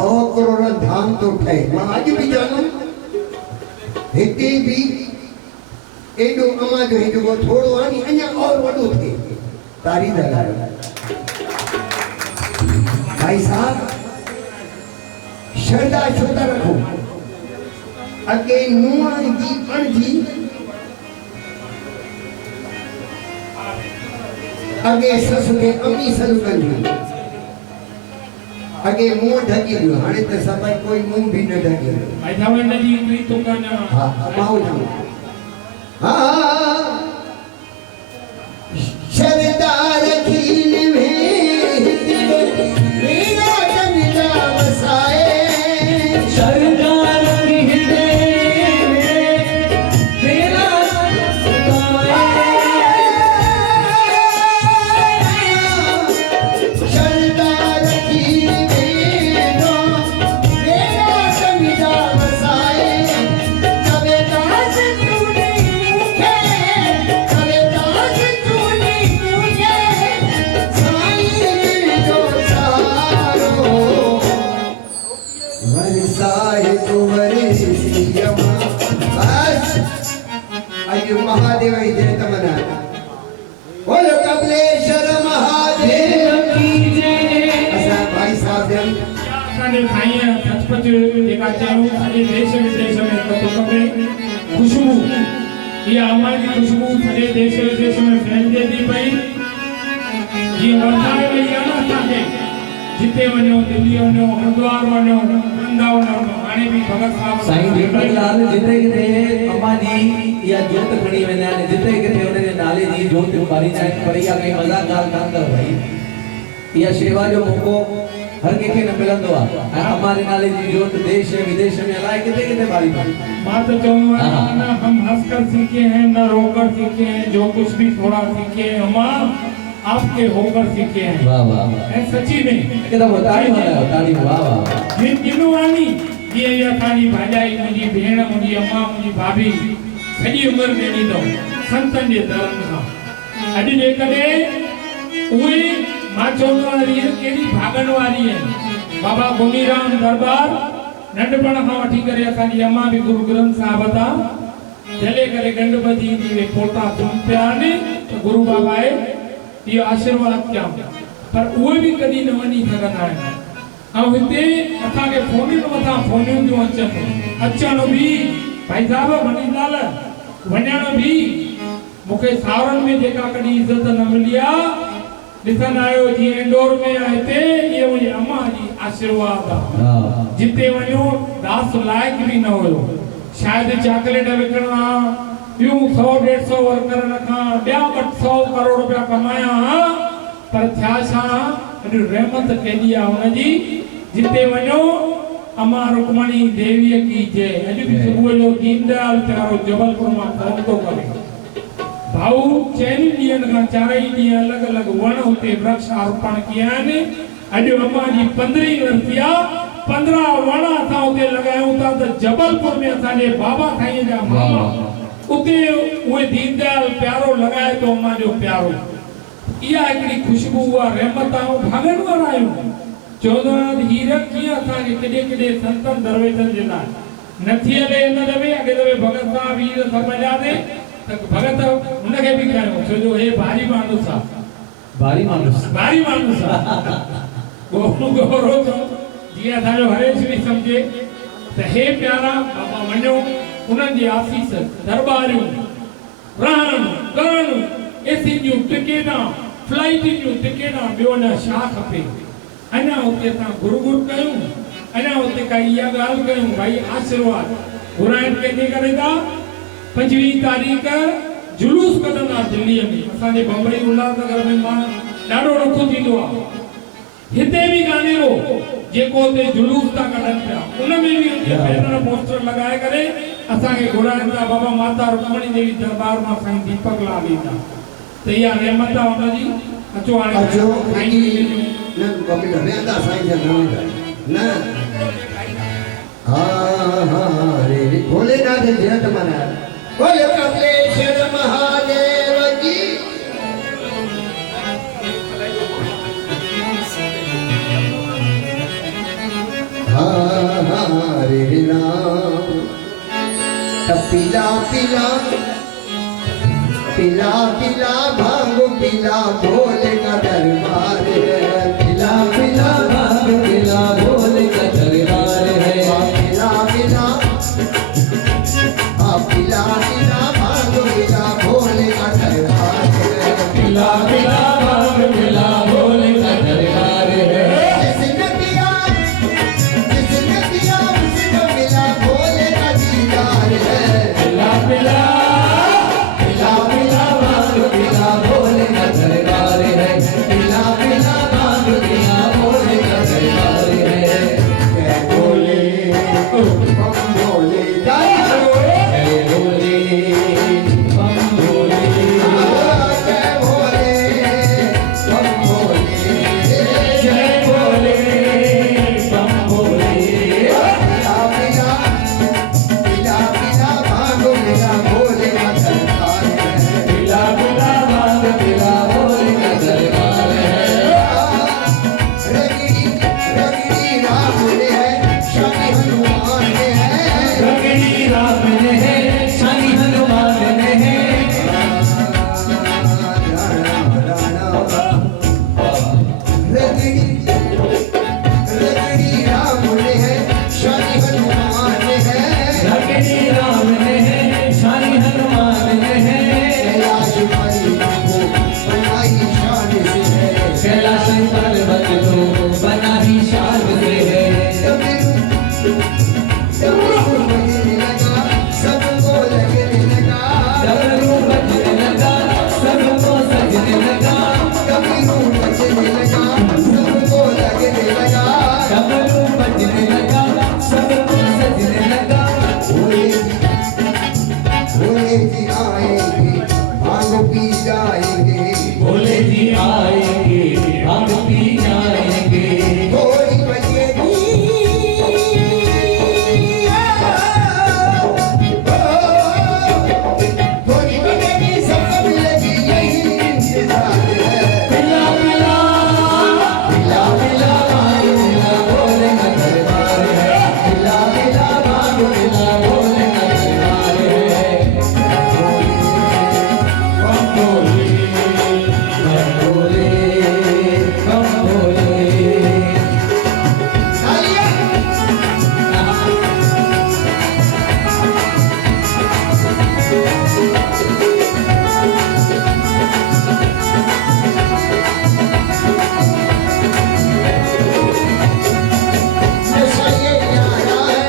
100 करोड़ धाम तो ठहे मां अॼु बि ॼाणूं हिते बि एॾो अमा जो हिकु थोरो आहे अञा और वॾो थिए तारी लॻायो भाई साहब श्रद्धा छो था रखो अॻे नुंहं जी अणजी अॻे ससु खे अमी सॾु कंदी अगे मुंह ढकी दियो हाने त सभई कोई मुंह भी न ढकी भाई साहब ने जी तुई तो काना हां माओ जाओ हां शरदार खील में मेरा जन्नत वसाए शरदार खील में मेरा शरदार खील महादेव जय तमन्ना बोलो कपिलेश्वर महादेव की जय असा भाई साहब जन असाने खाइया सचपच जेका चाहूं सॼे देश विदेश में कतो कपे खुशबू ये हमारी खुशबू सॼे देश विदेश में फैलजे थी पई ये वरसाए वई आहे न असांखे जिते वञो दिल्ली वञो हरिद्वार वञो वृंदावन हाणे भी भगत साहब साईं दीपकलाल जिते किथे अम्मा जी या जोत खणी वेंदा आहिनि जिते किथे उन जे नाले जी जोत ॿारींदा आहिनि पर इहा काई मज़ाक ॻाल्हि कान अथव भाई इहा शेवा जो मौक़ो हर कंहिंखे न मिलंदो आहे ऐं अम्मा जे नाले जी जोत देश विदेश में अलाए किथे किथे ॿारींदा आहिनि मां त चवंदो आहियां ना हम हंसकर सीखे हैं ना रोकर सीखे हैं जो कुछ भी थोड़ा सीखे हैं अम्मा आपके होकर सीखे हैं वाह वाह ऐं सची में एकदम ताड़ी मारो ताड़ी वाह वाह ये जिनवानी ये असांजी भाॼाई मुंहिंजी भेण मुंहिंजी अम्मा मुंहिंजी भाभी सॼी उमिरि ॾिनी अथऊं संतनि जे दरनि सां अॼु जेकॾहिं उहे मां चवंदो आहियां हीअ कहिड़ी भाॻनि वारी आहिनि बाबा भूमीराम दरबार नंढपण खां वठी करे असांजी अम्मा बि गुरु ग्रंथ साहिब तां जले करे गंढपति जी वे फोटा सुन पिया आहिनि त गुरु बाबा इहो आशीर्वाद कयां पर उहे बि कॾहिं न वञी सघंदा आहिनि ऐं हिते असांखे फोनियुनि मथां फोनियूं थियूं अचनि अचण बि भाई साहब मनीलाल वञण बि मूंखे सावरनि में जेका कॾहिं इज़त न मिली आहे ॾिसंदा आहियो जीअं इंदौर में आहे हिते इहो मुंहिंजी अम्मा जी आशीर्वाद आहे जिते वञो दास लाइक़ बि न हुयो शायदि चॉकलेट विकिणा ॿियूं 100-150 वर्कर रखां ॿिया 200 करोड़ रुपया कमाया पर थिया छा अॼु रहमत केॾी आहे हुनजी जिते वञो अम्मा रुक्मणी देवीअ की जय अॼु बि सुबुह जो दीनदयाल प्यारो जबलपुर मां फोन थो करे भाऊ चइनि ॾींहंनि खां 4 ॾींहं अलॻि अलॻि वण हुते वृक्ष आरोपण कया आहिनि अॼु अम्मा जी 15वीं वरसी आहे 15 वण असां हुते लॻायूं था त जबलपुर में असांजे बाबा साईं जा मामा उते उहे दीनदयाल प्यारो लॻाए थो अम्मा जो प्यारो इहा हिकिड़ी खुशबू आहे रहमत ऐं भाॻनि वारा आहियूं चवंदो आहियां हीरक कीअं असांखे केॾे केॾे संतनि दरवेशनि जे लाइ नथी हले हिन दफ़े अॻे दफ़े भगत साहब हीर सम्झाते त भगत हुनखे बि कयो छो जो हे भारी मानुस आहे भारी मानुस आहे गौरो जीअं असांजो हरेश बि सम्झे त हे प्यारा बाबा वञो उन्हनि जी आसीस दरबारियूं रहण करण एसी जूं टिकेटां फ्लाइट जूं टिकेटां ॿियो न छा खपे अञा हुते असां गुरु कयूं अञा हुते काई इहा ॻाल्हि कयूं भाई आशीर्वाद घुराइण कंहिंजे करे था 25 तारीख़ जुलूस कढंदा दिल्लीअ में असांजे बम्बई उल्हासनगर में मां ॾाढो ॾुख थींदो आहे हिते बि कान्हे हो जेको हुते जुलूस था कढनि पिया उन में बि बैनर पोस्टर लॻाए करे असांखे घुराइनि था बाबा माता रुक्मणी देवी दरबार मां साईं दीपक लाल ईंदा त इहा रहमत आहे हुनजी अचो हाणे न कभी वेंदा साईं जा न हा रे भोलेनाथ जय तमन्ना बोले कपिलेश्वर महादेव की हरे राम। तब पिला पिला पिला पिला भांग पिला भोले का दरबार है। पिला पिला भांग पिला भोले का दरबार है। पिला पिला पिला पिला भांग पिला भोले का दरबार है। पिला पिला भांग पिला भोले का दरबार है। जिसने पिया उसको मिला भोले का दीदार है। पिला पिला पिला पिला भांग पिला भोले का दरबार है। पिला पिला भांग पिला भोले का दरबार है। जय भोले बम भोले जय जय भोले बम भोले। जय भोले बम भोले। जय भोले बम भोले। पिला पिला पिला पिला भांग पिला भोले का दरबार है। पिला पिला भांग पिला भोले का दरबार है। रगड़ी रगड़ी राम ने है शनि हनुमान ने है। रगड़ी राम ने है शनि हनुमान ने है। रगड़ी राम ने है शनि हनुमान ने है। रगड़ी राम ने है शनि हनुमान ने है। कैलाश पर्वत को बनाई शान से है। कैलाश पर्वत को बना ही शान से है। डमरू बजने लगा सबको लगने लगा। डमरू बजने लगा सबको सजने लगा। डमरू बजने लगा सबको लगने लगा। डमरू बजने लगा सबको सजने लगा। भोले जी आएंगे भांग पी जाएंगे। भोले जी आएंगे भांग पी जाएंगे। थोड़ी बजेगी थोड़ी बजेगी सबको मिलेगी यही इंतजार है। पिला पिला पिला पिला भांग पिला भोले का दरबार है। पिला पिला भांग पिला भोले का दरबार है। बम भोले बम भोले। तालियां नशा ये प्यारा है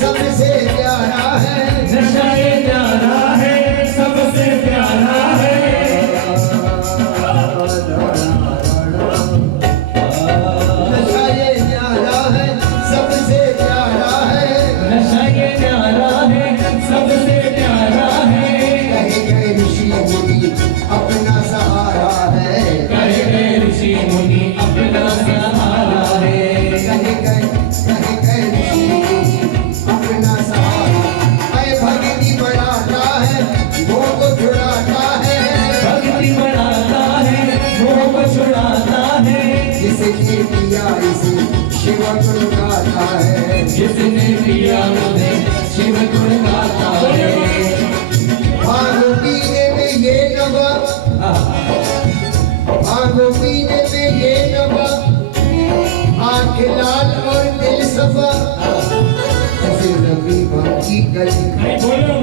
सबसे प्यारा है। नशा ये प्यारा है सबसे प्यारा है। नशा ये प्यारा है सबसे प्यारा है। नशा ये प्यारा है सबसे प्यारा है। कहे गए ऋषि मुनि अपना सहारा है। कहे गए ऋषि मुनि अपना सहारा है। कहे गए ऋषि मुनि अपना सहारा है। भक्ति बढ़ाता है मोह को छुड़ाता है। भक्ति बढ़ाता है मोह को छुड़ाता है। जिसने किया इसे शिव गुण गाता है। जिसने किया उसे शिव गुण गाता है। भांग पीने में ये नवा भांग पीने में ये नवा आँख लाल और दिल सफा। जैसे रवि की गली भाई बोलो